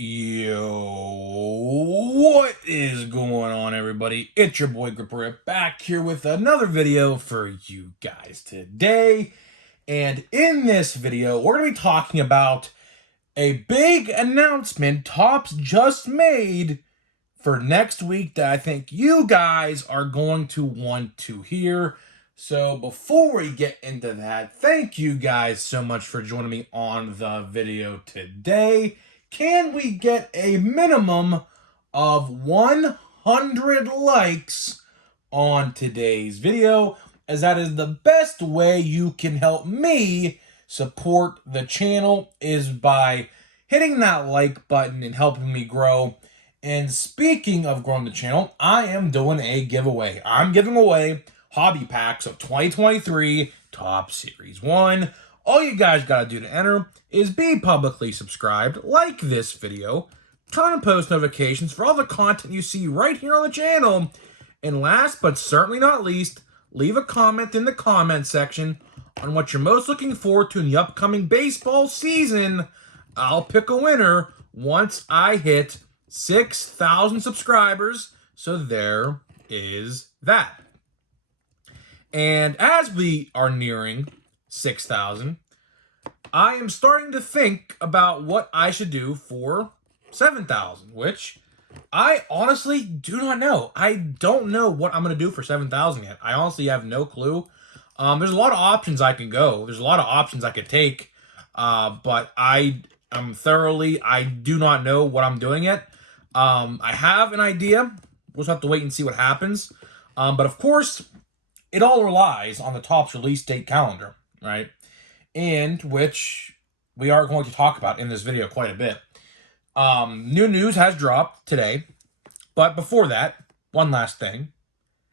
Yo, what is going on, everybody? It's your boy Gripper back here with another video for you guys today. And in this video, we're going to be talking about a big announcement Topps just made for next week that I think you guys are going to want to hear. So before we get into that, thank you guys so much for joining me on the video today. Can we get a minimum of 100 likes on today's video, as that is the best way you can help me support the channel, is by hitting that like button and helping me grow. And speaking of growing the channel, I am doing a giveaway. I'm giving away hobby packs of 2023 Topps Series 1. All you guys gotta do to enter is be publicly subscribed, like this video, turn on post notifications for all the content you see right here on the channel, and last but certainly not least, leave a comment in the comment section on what you're most looking forward to in the upcoming baseball season. I'll pick a winner once I hit 6,000 subscribers, so there is that. And as we are nearing 6,000, I am starting to think about what I should do for 7,000, which I honestly do not know. I don't know what I'm going to do for 7,000 yet. I honestly have no clue. There's a lot of options I can go. There's a lot of options I could take, but I do not know what I'm doing yet. I have an idea. We'll just have to wait and see what happens. But of course, it all relies on the Topps release date calendar, right? And which we are going to talk about in this video quite a bit. New news has dropped today. But before that, one last thing.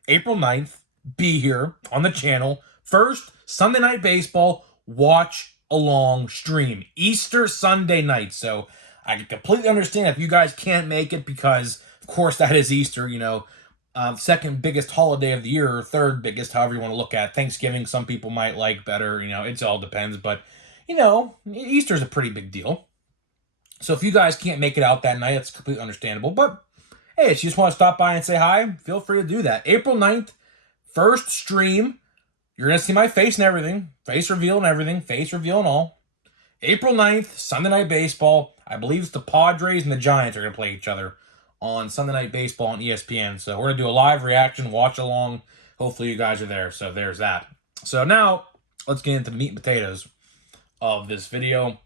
April 9th, be here on the channel. First Sunday Night Baseball watch along stream. Easter Sunday night. So I can completely understand if you guys can't make it, because, of course, that is Easter, you know. Second biggest holiday of the year, or third biggest, however you want to look at. Thanksgiving, some people might like better, you know, it all depends. But, you know, Easter's a pretty big deal. So if you guys can't make it out that night, it's completely understandable. But, hey, if you just want to stop by and say hi, feel free to do that. April 9th, first stream. You're going to see my face and everything. Face reveal and everything. Face reveal and all. April 9th, Sunday Night Baseball. I believe it's the Padres and the Giants are going to play each other on Sunday Night Baseball on ESPN. So we're going to do a live reaction, watch along. Hopefully you guys are there. So there's that. So now let's get into the meat and potatoes of this video,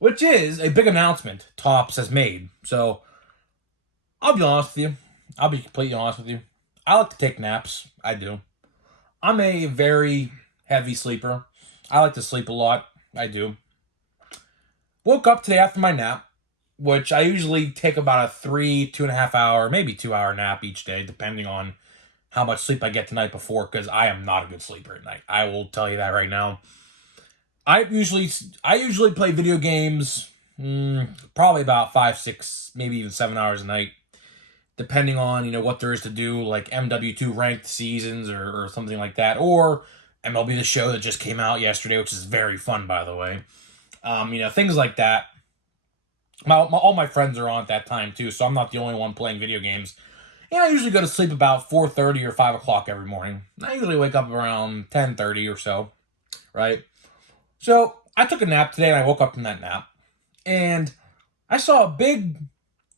which is a big announcement Topps has made. So I'll be honest with you. I'll be completely honest with you. I like to take naps. I do. I'm a very heavy sleeper. I like to sleep a lot. I do. Woke up today after my nap, which I usually take about a 2.5 hour, maybe 2 hour nap each day, depending on how much sleep I get the night before, because I am not a good sleeper at night. I will tell you that right now. I usually play video games probably about 5, 6, maybe even 7 hours a night, depending on, you know, what there is to do, like MW2 ranked seasons or something like that, or MLB The Show that just came out yesterday, which is very fun, by the way. You know, things like that. All my friends are on at that time, too, so I'm not the only one playing video games. And I usually go to sleep about 4:30 or 5 o'clock every morning. I usually wake up around 10:30 or so, right? So I took a nap today, and I woke up from that nap, and I saw a big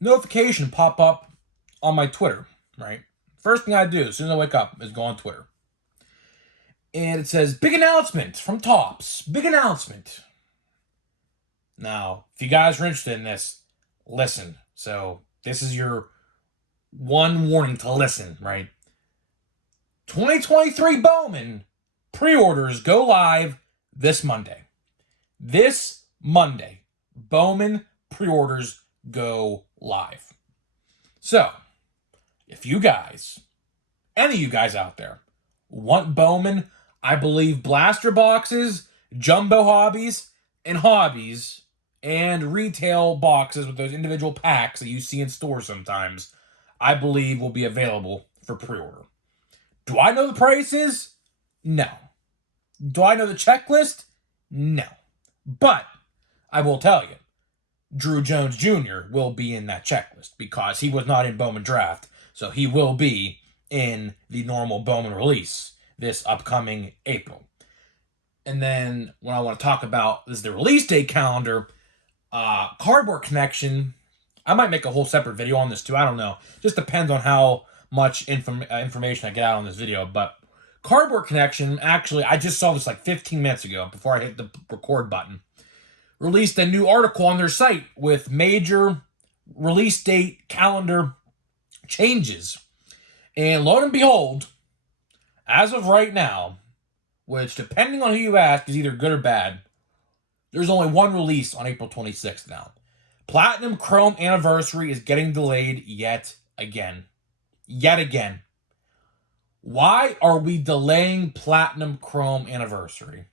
notification pop up on my Twitter, right? First thing I do as soon as I wake up is go on Twitter. And it says, big announcement from Topps. Big announcement. Now, if you guys are interested in this, listen. So this is your one warning to listen, right? 2023 Bowman pre-orders go live this Monday. This Monday, Bowman pre-orders go live. So, if you guys, any of you guys out there, want Bowman, I believe blaster boxes, jumbo hobbies, and hobbies, and retail boxes with those individual packs that you see in stores sometimes, I believe will be available for pre-order. Do I know the prices? No. Do I know the checklist? No. But I will tell you, Drew Jones Jr. will be in that checklist because he was not in Bowman Draft. So he will be in the normal Bowman release this upcoming April. And then what I want to talk about is the release date calendar. Cardboard Connection. I might make a whole separate video on this too. I don't know. Just depends on how much information I get out on this video. But Cardboard Connection, actually, I just saw this like 15 minutes ago before I hit the record button. Released a new article on their site with major release date calendar changes. And lo and behold, as of right now, which depending on who you ask is either good or bad, there's only one release on April 26th now. Platinum Chrome Anniversary is getting delayed yet again. Yet again. Why are we delaying Platinum Chrome Anniversary?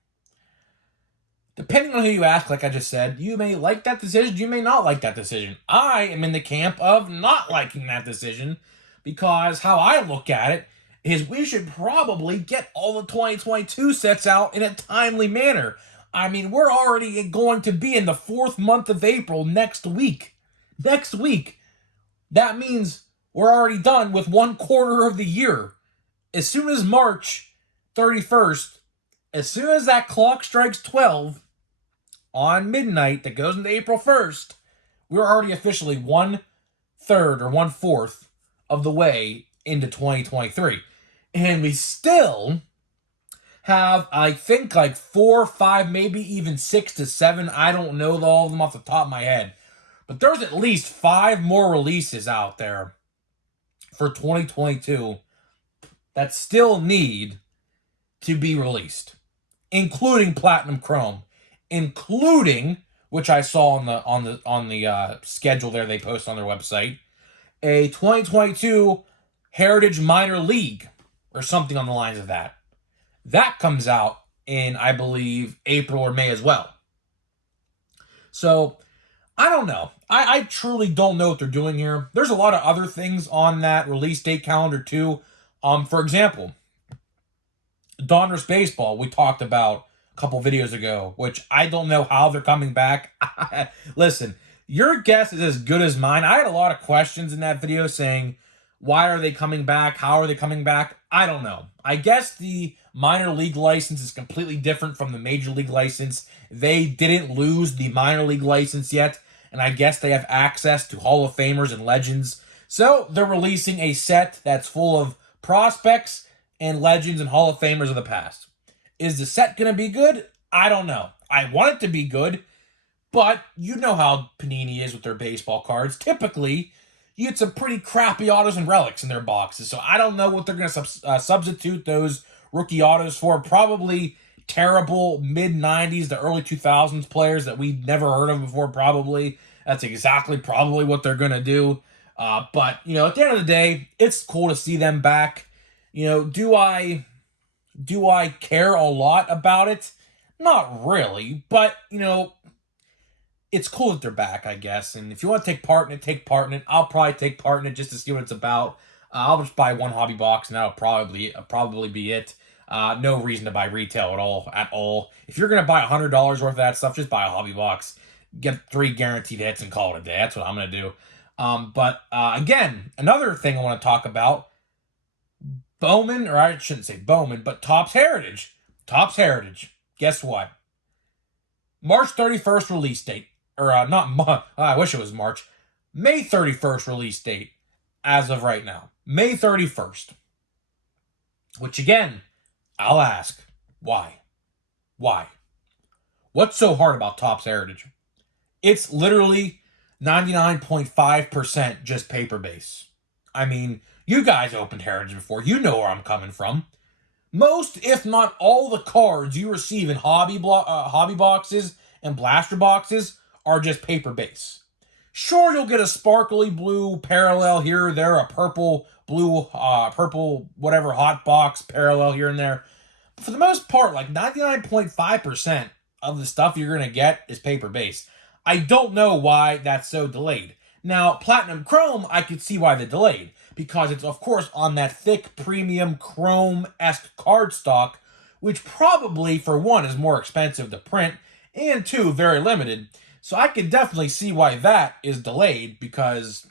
Depending on who you ask, like I just said, you may like that decision, you may not like that decision. I am in the camp of not liking that decision because how I look at it is we should probably get all the 2022 sets out in a timely manner. I mean, we're already going to be in the 4th month of April next week. Next week. That means we're already done with 1/4 of the year. As soon as March 31st, as soon as that clock strikes 12 on midnight that goes into April 1st, we're already officially 1/3 or 1/4 of the way into 2023. And we still have, I think, like 4, 5, maybe even 6 to 7. I don't know all of them off the top of my head. But there's at least 5 more releases out there for 2022 that still need to be released, including Platinum Chrome, including, which I saw on the schedule there they post on their website, a 2022 Heritage Minor League or something on the lines of that. That comes out in, I believe, April or May as well. So, I don't know. I truly don't know what they're doing here. There's a lot of other things on that release date calendar, too. For example, Donruss Baseball, we talked about a couple videos ago, which I don't know how they're coming back. Listen, your guess is as good as mine. I had a lot of questions in that video saying, why are they coming back? How are they coming back? I don't know. I guess the minor league license is completely different from the major league license. They didn't lose the minor league license yet, and I guess they have access to Hall of Famers and legends. So they're releasing a set that's full of prospects and legends and Hall of Famers of the past. Is the set going to be good? I don't know. I want it to be good, but you know how Panini is with their baseball cards. Typically, you get some pretty crappy autos and relics in their boxes, so I don't know what they're going to substitute those rookie autos for. Probably terrible mid-90s to early 2000s players that we'd never heard of before, probably. That's exactly probably what they're going to do. But, you know, at the end of the day, it's cool to see them back. You know, do I care a lot about it? Not really, but, you know, it's cool that they're back, I guess. And if you want to take part in it, take part in it. I'll probably take part in it just to see what it's about. I'll just buy one hobby box, and that'll probably be it. No reason to buy retail at all. If you're gonna buy $100 worth of that stuff, just buy a hobby box. Get 3 guaranteed hits and call it a day. That's what I'm gonna do. But again, another thing I want to talk about: Bowman, or I shouldn't say Bowman, but Topps Heritage. Topps Heritage. Guess what? March 31st release date. Or I wish it was March. May 31st release date as of right now. May 31st. Which again, I'll ask, why? Why? What's so hard about Topps Heritage? It's literally 99.5% just paper base. I mean, you guys opened Heritage before. You know where I'm coming from. Most, if not all, the cards you receive in hobby boxes and blaster boxes are just paper base. Sure, you'll get a sparkly blue parallel here or there, a purple, blue, purple, whatever hot box parallel here and there. But for the most part, like 99.5% of the stuff you're going to get is paper base. I don't know why that's so delayed. Now, Platinum Chrome, I could see why they're delayed, because it's, of course, on that thick, premium, chrome-esque cardstock, which probably, for one, is more expensive to print, and two, very limited. So I could definitely see why that is delayed because,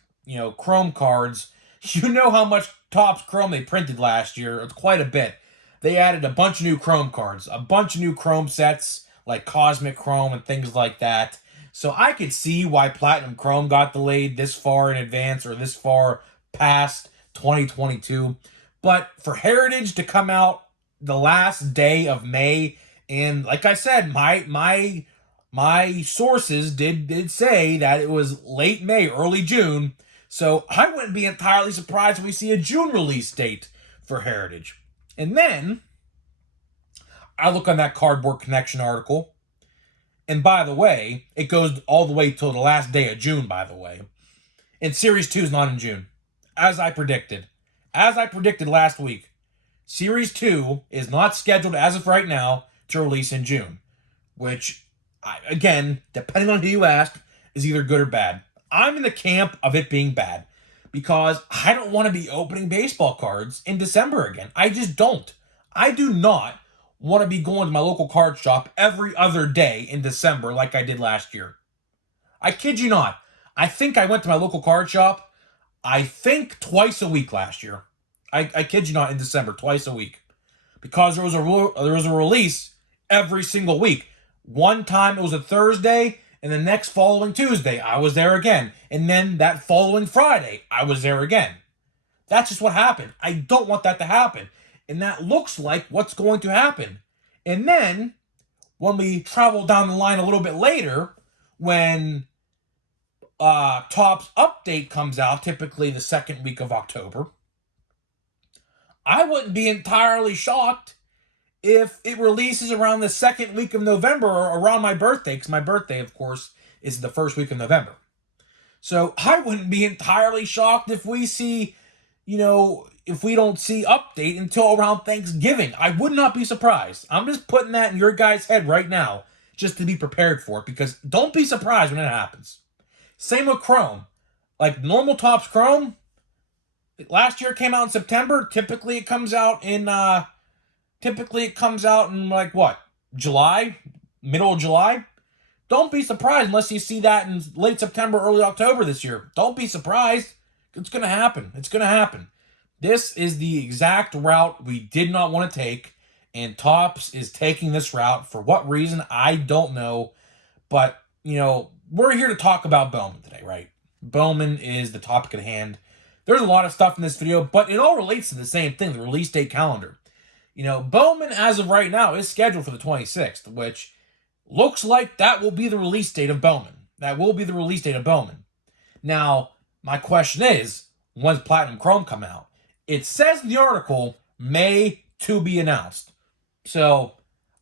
Chrome cards, you know how much Topps Chrome they printed last year. It's quite a bit. They added a bunch of new Chrome cards, a bunch of new Chrome sets like Cosmic Chrome and things like that. So I could see why Platinum Chrome got delayed this far in advance or this far past 2022. But for Heritage to come out the last day of May, and like I said, my sources did say that it was late May, early June. So I wouldn't be entirely surprised if we see a June release date for Heritage. And then I look on that Cardboard Connection article. And by the way, it goes all the way till the last day of June, by the way. And Series 2 is not in June, as I predicted. As I predicted last week, Series 2 is not scheduled as of right now to release in June. Which, again, depending on who you ask, is either good or bad. I'm in the camp of it being bad. Because I don't want to be opening baseball cards in December again. I just don't. I do not want to be going to my local card shop every other day in December like I did last year. I kid you not. I think I went to my local card shop, twice a week last year. I kid you not, in December, twice a week. Because there was a release every single week. One time it was a Thursday, and the next following Tuesday, I was there again. And then that following Friday, I was there again. That's just what happened. I don't want that to happen. And that looks like what's going to happen. And then, when we travel down the line a little bit later, when Topps Update comes out, typically the second week of October, I wouldn't be entirely shocked if it releases around the second week of November or around my birthday, because my birthday, of course, is the first week of November. So I wouldn't be entirely shocked if we see, if we don't see Update until around Thanksgiving. I would not be surprised. I'm just putting that in your guys' head right now, just to be prepared for it, because don't be surprised when it happens. Same with Chrome. Like normal Topps Chrome, last year it came out in September. Typically it comes out in like what? July? Middle of July? Don't be surprised unless you see that in late September, early October this year. Don't be surprised. It's going to happen. It's going to happen. This is the exact route we did not want to take, and Topps is taking this route. For what reason, I don't know. But, we're here to talk about Bowman today, right? Bowman is the topic at hand. There's a lot of stuff in this video, but it all relates to the same thing, the release date calendar. Bowman, as of right now, is scheduled for the 26th, which looks like that will be the release date of Bowman. Now, my question is, when's Platinum Chrome come out? It says in the article, May to be announced. So,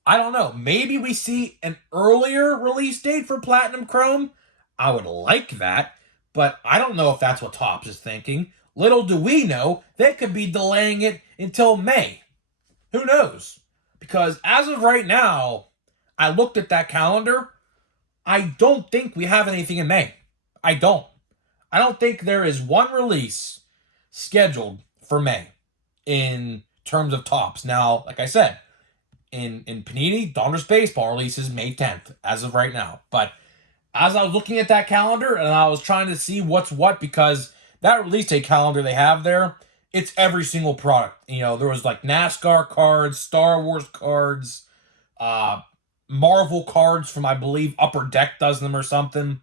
I don't know. Maybe we see an earlier release date for Platinum Chrome. I would like that, but I don't know if that's what Topps is thinking. Little do we know, they could be delaying it until May. Who knows? Because as of right now, I looked at that calendar. I don't think we have anything in May. I don't think there is one release scheduled for May in terms of Topps. Now, like I said, in Panini, Donruss Baseball releases May 10th as of right now. But as I was looking at that calendar and I was trying to see what's what, because that release date calendar they have there, it's every single product. There was like NASCAR cards, Star Wars cards, Marvel cards from, I believe, Upper Deck does them or something.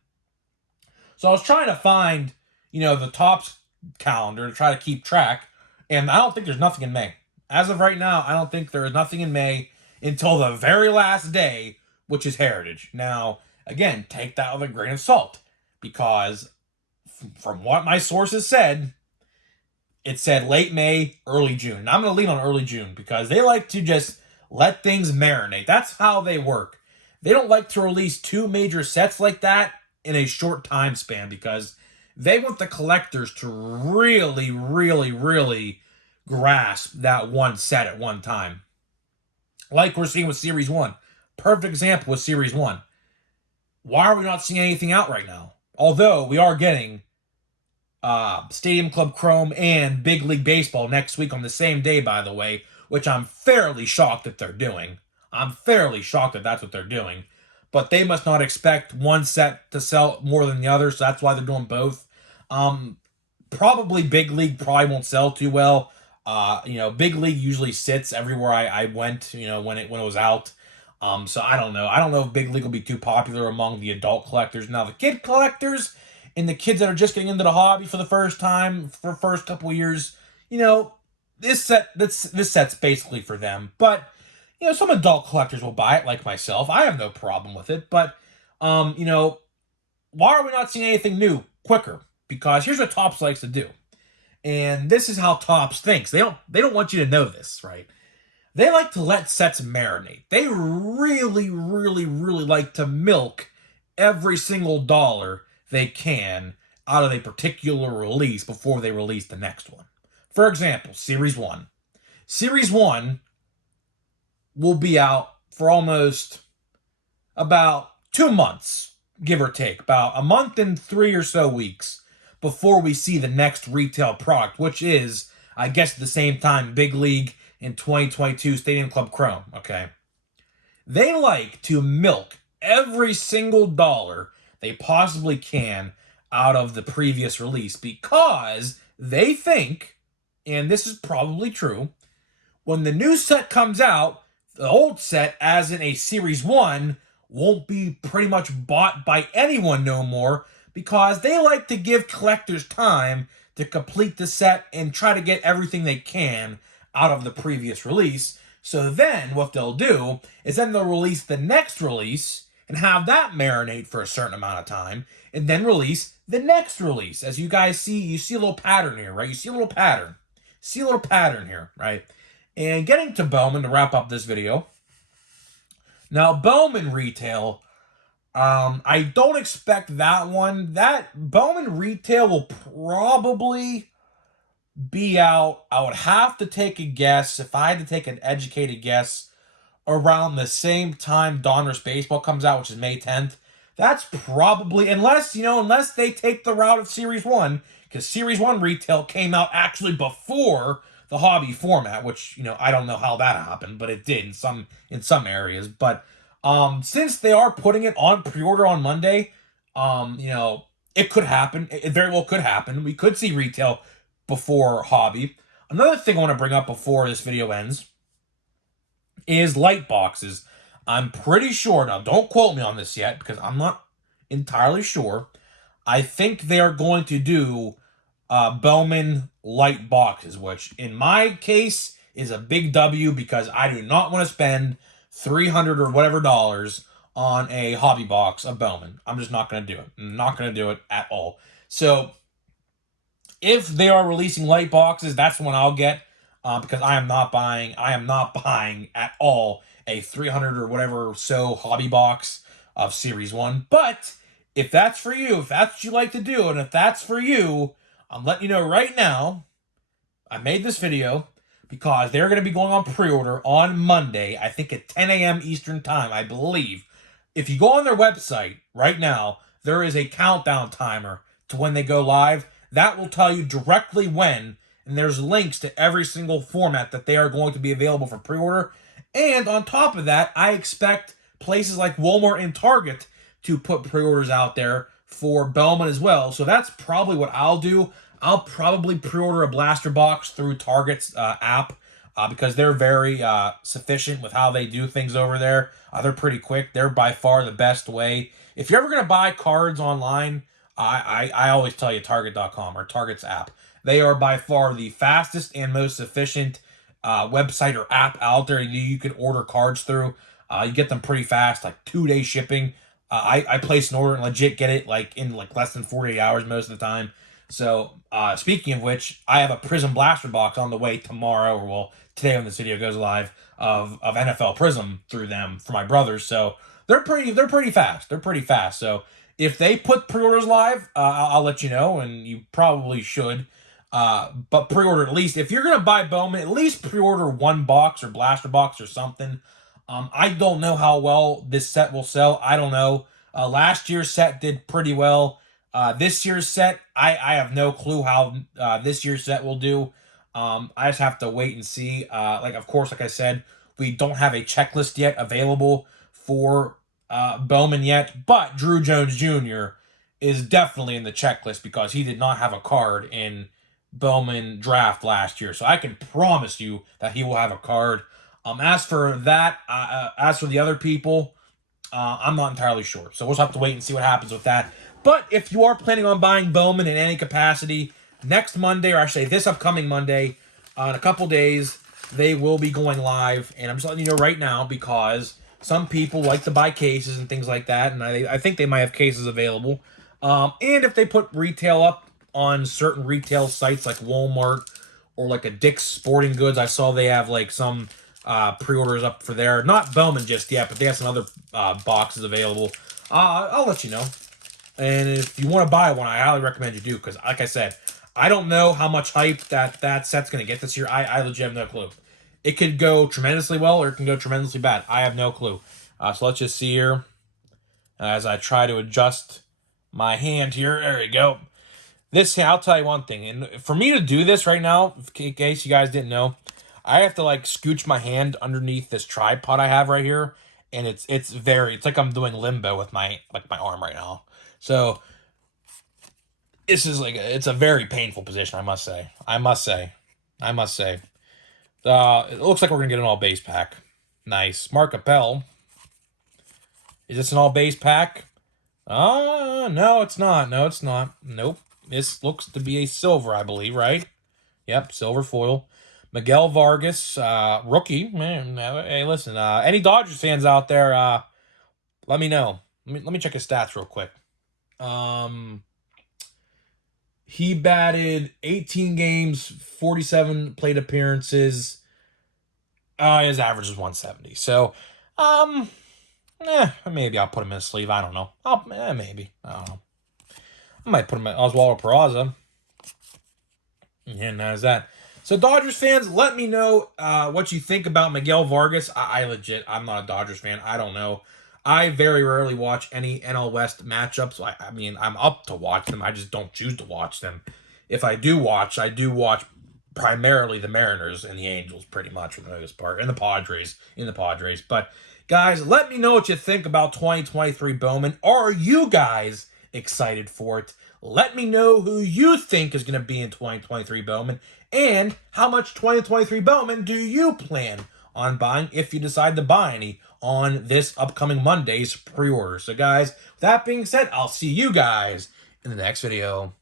So I was trying to find, the Topps calendar to try to keep track, and I don't think there's nothing in May. As of right now, I don't think there is nothing in May until the very last day, which is Heritage. Now, again, take that with a grain of salt, because from what my sources said, it said late May, early June. And I'm going to lean on early June because they like to just let things marinate. That's how they work. They don't like to release two major sets like that in a short time span because they want the collectors to really, really, really grasp that one set at one time. Like we're seeing with Series 1. Perfect example with Series 1. Why are we not seeing anything out right now? Although we are getting Stadium Club Chrome and Big League Baseball next week on the same day, by the way, which I'm fairly shocked that they're doing. I'm fairly shocked that that's what they're doing. but they must not expect one set to sell more than the other, so that's why they're doing both. Probably Big League probably won't sell too well. Big League usually sits everywhere I went, when it was out. So I don't know. I don't know if Big League will be too popular among the adult collectors. Now the kid collectors and the kids that are just getting into the hobby for the first time, for the first couple of years, this set's basically for them. But some adult collectors will buy it, like myself. I have no problem with it. But why are we not seeing anything new quicker? Because here's what Topps likes to do. And this is how Topps thinks. They don't want you to know this, right? They like to let sets marinate. They really, really, really like to milk every single dollar they can out of a particular release before they release the next one. For example, Series 1. Series 1 will be out for almost about 2 months, give or take. About a month and 3 or so weeks before we see the next retail product, which is, I guess at the same time, Big League in 2022 Stadium Club Chrome, okay? They like to milk every single dollar they possibly can out of the previous release because they think, and this is probably true, when the new set comes out, the old set, as in a Series 1, won't be pretty much bought by anyone no more because they like to give collectors time to complete the set and try to get everything they can out of the previous release. So then what they'll do is then they'll release the next release and have that marinate for a certain amount of time and then release the next release. As you guys see, you see a little pattern here, right? You see a little pattern. See a little pattern here, right? And getting to Bowman to wrap up this video. Now, Bowman retail, I don't expect that one. That Bowman retail will probably be out, I would have to take a guess, if I had to take an educated guess, around the same time Donruss Baseball comes out, which is May 10th. That's probably, unless they take the route of Series 1, because Series 1 retail came out actually before the hobby format, which, I don't know how that happened, but it did in some areas. But since they are putting it on pre-order on Monday, it could happen. It very well could happen. We could see retail before hobby. Another thing I want to bring up before this video ends is light boxes. I'm pretty sure, now don't quote me on this yet because I'm not entirely sure. I think they are going to do Bowman light boxes, which in my case is a big W because I do not want to spend $300 or whatever dollars on a hobby box of Bowman. I'm just not going to do it. I'm not going to do it at all. So if they are releasing light boxes, that's when I'll get, because I am not buying at all a $300 or whatever so hobby box of Series 1. But if that's for you, if that's what you like to do, and if that's for you, I'm letting you know right now, I made this video because they're going to be going on pre-order on Monday, I think at 10 a.m. Eastern Time, I believe. If you go on their website right now, there is a countdown timer to when they go live. That will tell you directly when, and there's links to every single format that they are going to be available for pre-order. And on top of that, I expect places like Walmart and Target to put pre-orders out there for Bowman as well. So that's probably what I'll do. I'll probably pre-order a blaster box through Target's app because they're very sufficient with how they do things over there. They're pretty quick. They're by far the best way. If you're ever going to buy cards online, I always tell you Target.com or Target's app. They are by far the fastest and most efficient website or app out there you can order cards through. You get them pretty fast, like 2-day shipping. I place an order and legit get it in less than 48 hours most of the time. So speaking of which, I have a Prism Blaster box on the way tomorrow, or well, today when this video goes live, of NFL Prism through them for my brothers. So they're pretty fast. They're pretty fast. So if they put pre-orders live, I'll let you know, and you probably should. But pre-order at least. If you're going to buy Bowman, at least pre-order one box or blaster box or something. I don't know how well this set will sell. I don't know. Last year's set did pretty well. This year's set, I have no clue how this year's set will do. I just have to wait and see. Of course, like I said, we don't have a checklist yet available for Bowman yet, but Drew Jones Jr. is definitely in the checklist because he did not have a card in Bowman draft last year. So I can promise you that he will have a card. As for that, as for the other people, I'm not entirely sure. So we'll just have to wait and see what happens with that. But if you are planning on buying Bowman in any capacity, next Monday, or I should say this upcoming Monday, in a couple days, they will be going live. And I'm just letting you know right now because some people like to buy cases and things like that. And I think they might have cases available. And if they put retail up on certain retail sites like Walmart or like a Dick's Sporting Goods, I saw they have like some pre-orders up for there. Not Bowman just yet, but they have some other boxes available. I'll let you know. And if you want to buy one, I highly recommend you do because, like I said, I don't know how much hype that set's going to get this year. I legit have no clue. It could go tremendously well or it can go tremendously bad. I have no clue. So let's just see here as I try to adjust my hand here. There we go. I'll tell you one thing. And for me to do this right now, in case you guys didn't know, I have to like scooch my hand underneath this tripod I have right here. And it's like I'm doing limbo with my arm right now. So this is it's a very painful position, I must say. It looks like we're gonna get an all base pack. Nice. Mark Appel. Is this an all base pack? No, it's not. No, it's not. Nope. This looks to be a silver, I believe, right? Yep, silver foil. Miguel Vargas, rookie. Man, hey, listen. Any Dodgers fans out there? Let me know. Let me check his stats real quick. He batted 18 games, 47 plate appearances. His average is 170. So, maybe I'll put him in a sleeve. I don't know. Maybe. I don't know. I might put him in Oswaldo Peraza. And there's that. So, Dodgers fans, let me know what you think about Miguel Vargas. I'm not a Dodgers fan. I don't know. I very rarely watch any NL West matchups. I mean, I'm up to watch them. I just don't choose to watch them. If I do watch, I do watch primarily the Mariners and the Angels, pretty much for the most part, and the Padres. But guys, let me know what you think about 2023 Bowman. Are you guys excited for it? Let me know who you think is going to be in 2023 Bowman, and how much 2023 Bowman do you plan on buying if you decide to buy any on this upcoming Monday's pre-order. So guys, with that being said, I'll see you guys in the next video.